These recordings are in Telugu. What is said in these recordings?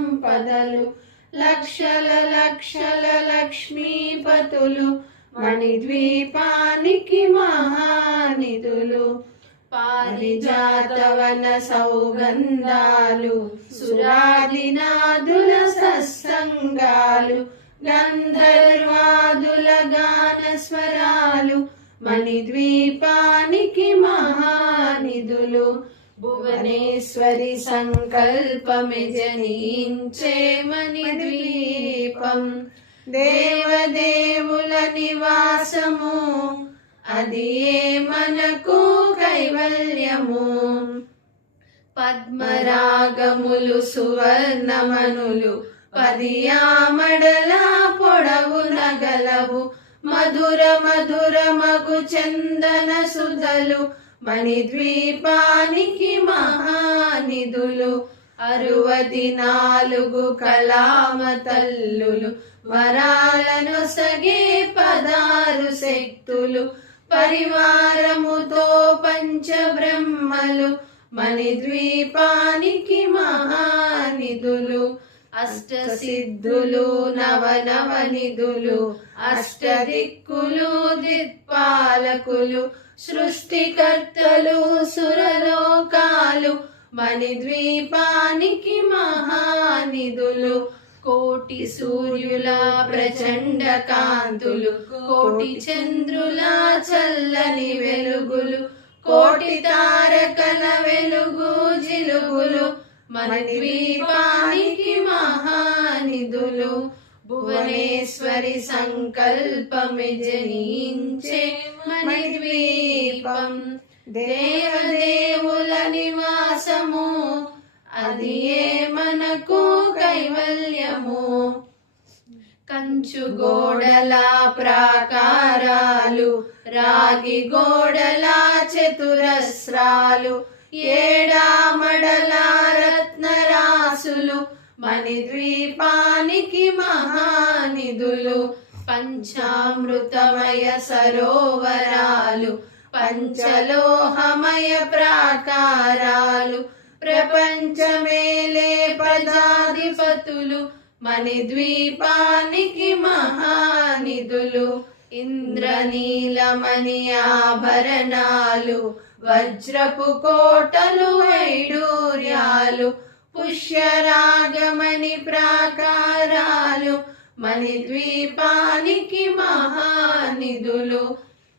సంపదలు లక్షల లక్షల లక్ష్మీపతులు మణిద్వీపానికి మహానిధులు పారిజాతవన సౌగంధాలు సురాదినాదుల సత్సంగాలు గంధర్వాదుల గాన స్వరాలు మణిద్వీపానికి మహానిధులు భువనేశ్వరి సంకల్పమే జనించే మణిద్వీపం దేవదేవుల నివాసము అది మనకు కైవల్యము పద్మరాగములు సువర్ణమనులు పదియామడల పొడవున గలవు మధుర మధురమగు చందన సుధలు మణిద్వీపానికి మహానిధులు 64 కళామ తల్లులు వరాలను సగే 16 శక్తులు పరివారముతో పంచబ్రహ్మలు మణిద్వీపానికి మహానిధులు అష్టసిద్ధులు నవనవనిధులు అష్టదిక్కులు దిక్పాలకులు సృష్టికర్తలు సురలోకాలు మణిద్వీపానికి మహానిధులు కోటి సూర్యుల ప్రచండ కాంతులు కోటి చంద్రుల చల్లని వెలుగులు కోటి తారకల వెలుగు జిలుగులు మణిద్వీపానికి మహానిధులు భువనేశ్వరి సంకల్పమే జనించే మణిద్వీపం దేవదేవుల నివాసము అది మనకు కైవల్యము కంచు గోడల ప్రాకారాలు రాగి గోడల చతురస్రాలు ఏడామడల రత్నరాసులు మణిద్వీపానికి మహానిధులు పంచామృతమయ సరోవరాలు పంచలోహమయ ప్రాకారాలు ప్రపంచమేలే ప్రజాధిపతులు మణిద్వీపానికి మహానిధులు ఇంద్రనీలమణి ఆభరణాలు వజ్రపు కోటలు వైడూర్యాలు పుష్యరాగమణి ప్రాకారాలు మణిద్వీపానికి మహానిధులు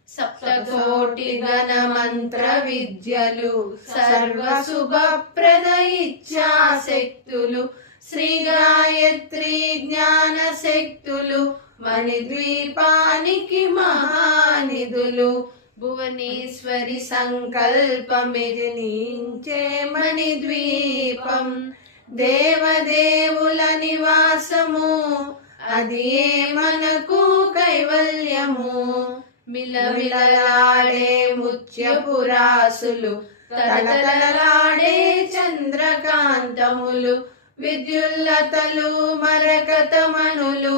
సప్తకోటి గణ మంత్ర విద్యలు సర్వశుభప్రద ఇచ్ఛాశక్తులు శ్రీ గాయత్రి జ్ఞాన శక్తులు మణిద్వీపానికి మహానిధులు భువనేశ్వరి సంకల్పమే జనించే మణిద్వీపం దేవదేవుల నివాసము అది మనకు కైవల్యము మిలమిలలాడే ముత్యపురాసులు తలతలలాడే చంద్రకాంతములు విద్యుల్లతలు మరకతమణులు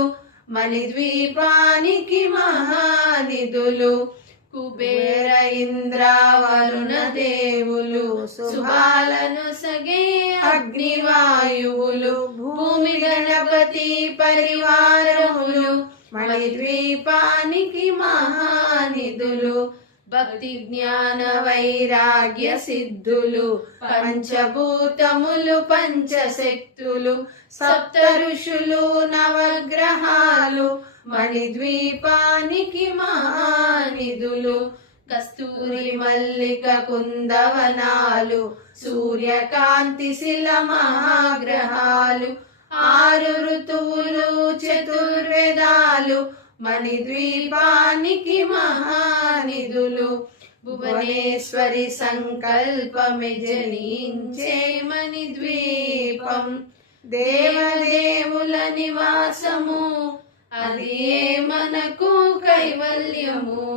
మణిద్వీపానికి మహానిధులు కుబేర ఇంద్ర వరుణ దేవులు శుభాలను సగే అగ్నివాయువులు భూమి గణపతి పరివారములు మణిద్వీపానికి మహానిధులు భక్తి జ్ఞాన వైరాగ్య సిద్ధులు పంచభూతములు పంచశక్తులు సప్త ఋషులు నవగ్రహాలు మణిద్వీపానికి మహానిధులు కస్తూరి మల్లిక కుందవనాలు సూర్యకాంతి శిల మహాగ్రహాలు 6 ఋతువులు చతుర్వేదాలు మణిద్వీపానికి మహానిధులు భువనేశ్వరి సంకల్పమే జనించే మణిద్వీపం దేవదేవుల నివాసము అది మనకు కైవల్యము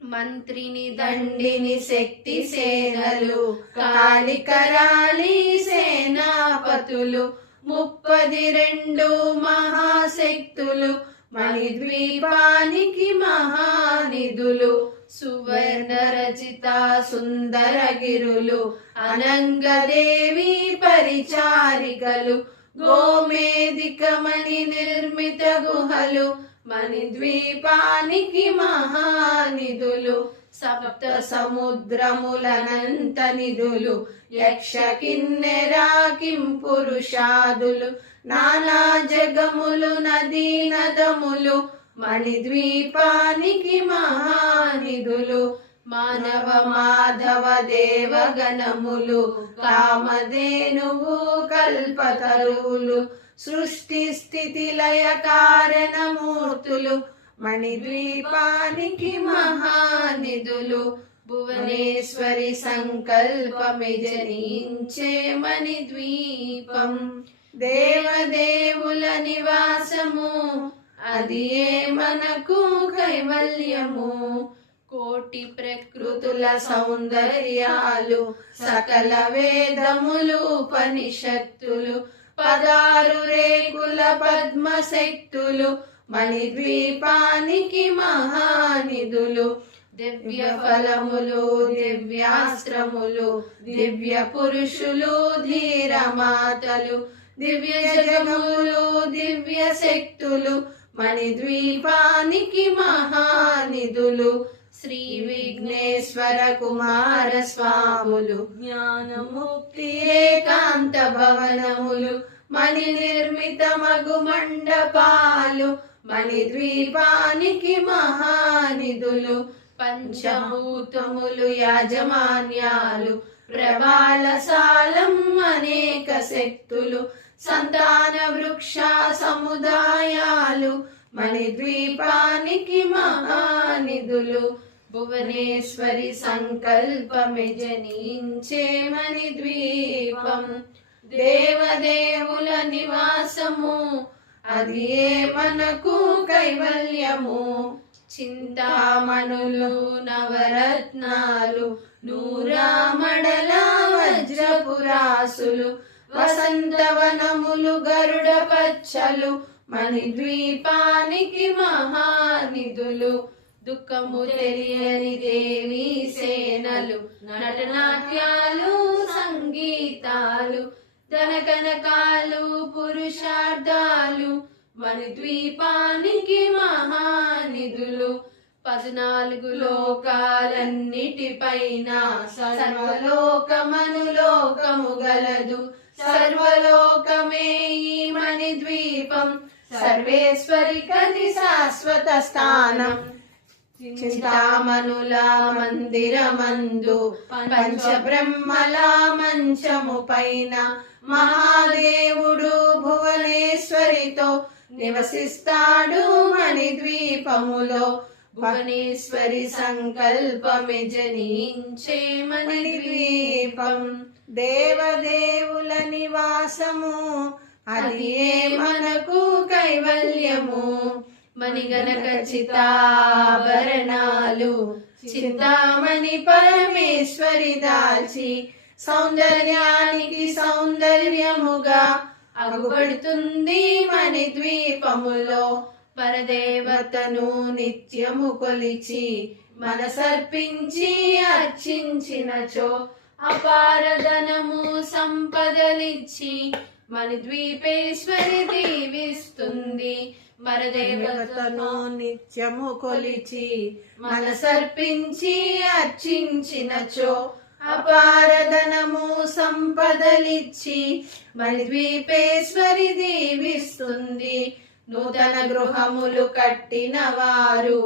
మంత్రిని దండిని శక్తి సేనలు కాళికరాళి సేనాపతులు 32 మహాశక్తులు మణిద్వీపానికి మహానిధులు సువర్ణ రచిత సుందరగిరులు అనంగదేవి పరిచారికలు గోమేధికమణి నిర్మిత గుహలు మణిద్వీపానికి మహానిధులు సప్త సముద్రములనంత నిధులు యక్ష కిన్నెరా కిం పురుషాదులు నానా జగములు నదీ నదములు మణిద్వీపానికి మహానిధులు మానవ మాధవ దేవగణములు కామధేనువు కల్పతరువులు సృష్టి స్థితి లయ కారణమూర్తులు మణిద్వీపానికి మహానిధులు భువనేశ్వరి సంకల్పమే జనించే మణిద్వీపం దేవదేవుల నివాసము అది మనకు కైవల్యము కోటి ప్రకృతుల సౌందర్యాలు సకల వేదములు ఉపనిషత్తులు 16 రేకుల పద్మశక్తులు మణిద్వీపానికి మహానిధులు దివ్య ఫలములు దివ్యాస్త్రములు దివ్య పురుషులు ధీరమాతలు దివ్య జగములు దివ్య శక్తులు మణిద్వీపానికి మహానిధులు శ్రీ విఘ్నేశ్వర కుమార స్వాములు జ్ఞానముక్తి ఏకాంత భవనములు మణి నిర్మిత మగు మండపాలు మణిద్వీపానికి మహానిధులు పంచభూతములు యాజమాన్యాలు ప్రభాలసాలం అనేక శక్తులు సంతాన వృక్ష సముదాయాలు మణిద్వీపానికి మహానిధులు భువనేశ్వరి సంకల్పమే జనించే మణిద్వీపం దేవదేవుల నివాసము అది మనకు కైవల్యము చింతామణులు నవరత్నాలు నూరామడల వజ్రపురాసులు వసంతవనములు గరుడ పచ్చలు మణిద్వీపానికి మహానిధులు దుఃఖము తెలియని దేవి సేనలు నటనాట్యాలు సంగీతాలు ధనకనకాలు పురుషార్థాలు మణిద్వీపానికి మహానిధులు 14 లోకాలన్నిటిపైన సర్వలోకమనులోకము గలదు సర్వలోకమే ఈ మణిద్వీపం సర్వేశ్వరి కది శాశ్వత స్థానం చింతామణుల మందిరమందు పంచబ్రహ్మల మంచము పైన మహాదేవుడు భువనేశ్వరితో నివసిస్తాడు మణిద్వీపములో భువనేశ్వరి సంకల్పమే జనించే మణిద్వీపం దేవదేవుల నివాసము అది మనకు కైవల్యము మణిగణక చితాభరణాలు చింతామణి పరమేశ్వరి దాల్చి సౌందర్యానికి సౌందర్యముగా అగుపడుతుంది మణిద్వీపములో పరదేవతను నిత్యము కొలిచి మనసర్పించి అర్చించినచో అపారధనము సంపదలిచ్చి మణిద్వీపేశ్వరి దీవిస్తుంది పరదేవతను నిత్యము కొలిచి మనసర్పించి అర్చించినచో అపారధనము సంపదలిచ్చి మణిద్వీపేశ్వరి దీవిస్తుంది నూతన గృహములు కట్టిన వారు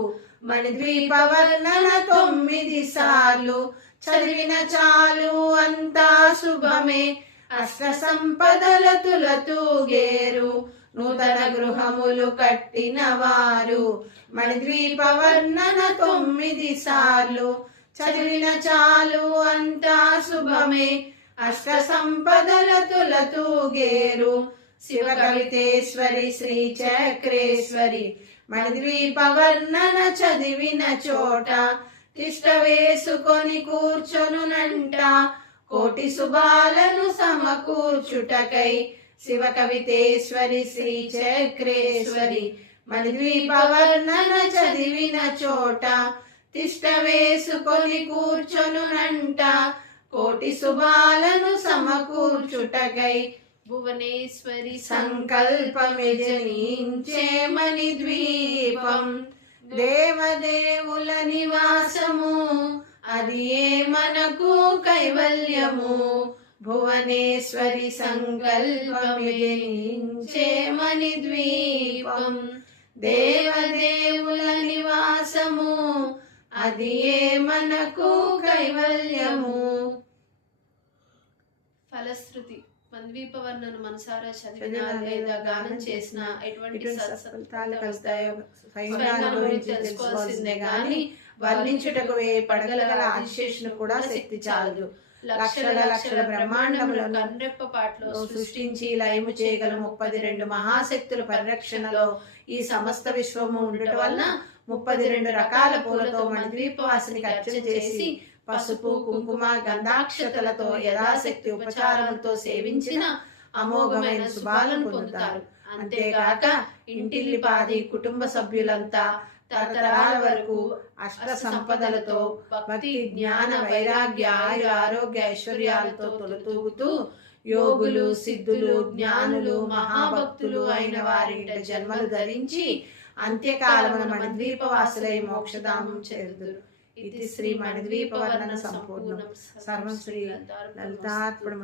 మణిద్వీప వర్ణన 9 సార్లు చదివిన చాలు అంతా శుభమే అష్ట సంపదల తులతూగేరు నూతన గృహములు కట్టిన వారు మణిద్వీప వర్ణన 9 సార్లు చదివిన చాలు అంతా శుభమే అష్ట సంపదల తులతూగేరు శివ కవితేశ్వరి శ్రీ చక్రేశ్వరి మణిద్వీప వర్ణన చదివిన చోట తిష్ట వేసుకొని కూర్చొనునంట కోటి శుభాలను సమకూర్చుటకై శివ కవితేశ్వరి శ్రీ చక్రేశ్వరి మణిద్వీప వర్ణన చదివిన చోట తిష్ట వేసుకొని కూర్చొనునంట కోటి శుభాలను సమకూర్చుటకై భువనేశ్వరి సంకల్పమే జనించే మణిద్వీపం దేవదేవుల నివాసము అది ఏ మనకు కైవల్యము భువనేశ్వరి సంకల్పమే జనించే మణిద్వీపం దేవదేవుల నివాసము అది ఏ మనకు కైవల్యము. ఫలశ్రుతి మంద్వీప వర్ణను మనసారా చదివినా లేదా గానం చేసిన ఎటువంటి సత్ఫలితాలు కలుగుతాయో స్వయంగా అనుభవించి తెలుసుకోవాల్సిందే గాని వర్ణించుటకు పడగలగల ఆదిశేషును కూడా శక్తి చాలదు. లక్షల లక్షల బ్రహ్మాండములను కన్నెప్పపాట్లో సృష్టించి లయము చేయగల 32 మహాశక్తుల పరిరక్షణలో ఈ సమస్త విశ్వము ఉండటం వలన 32 రకాల పూలతో మణిద్వీపవాసినికి అర్చన చేసి పసుపు కుంకుమ గంధాక్షతలతో యథాశక్తి ఉపచారములతో సేవించిన అమోఘమైన శుభాలను పొందుతారు. అంతేగాక ఇంటిల్లిపాది కుటుంబ సభ్యులంతా తరతరాల వరకు అష్ట సంపదలతో భక్తి జ్ఞాన వైరాగ్య ఆయుర ఆరోగ్య ఐశ్వర్యాలతో తొలతూగుతూ యోగులు సిద్ధులు జ్ఞానులు మహాభక్తులు అయిన వారి జన్మలు ధరించి అంత్యకాలమున మణిద్వీపవాసులై మోక్షధామం చేరుదురు. ఇది శ్రీ మణిద్వీప వర్ణన సంపూర్ణం. సర్వం శ్రీ లలితార్పణ.